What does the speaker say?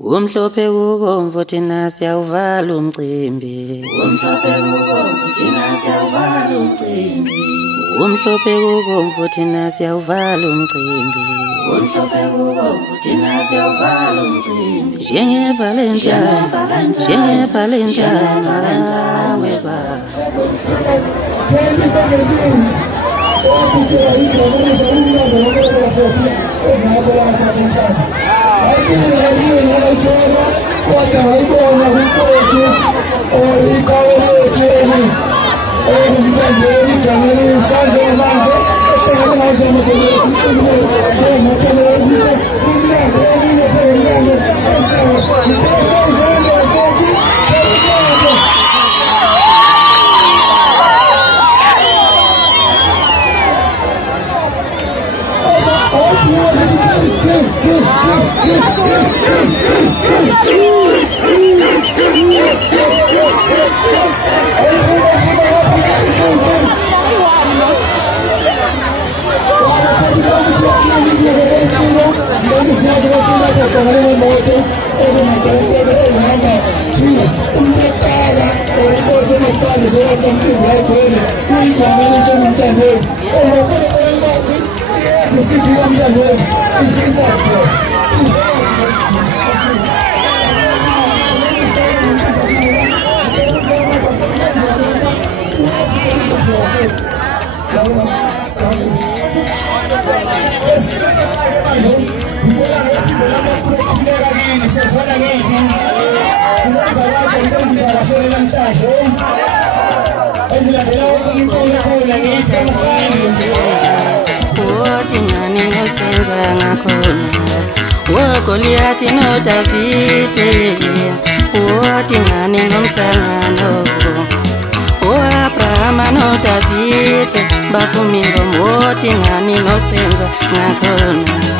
Umhlophe kubomvu thina siyawuvala umcimbi. Umhlophe kubomvu thina siyawuvala umcimbi. Umhlophe kubomvu thina siyawuvala umcimbi. Umhlophe kubomvu thina siyawuvala umcimbi. NjengeValentine weba. Ngani ngosenza ngakhona Goliath no David ngani ngomhlangano Abraham no David bafumi ngomoti ngani ngosenza ngakhona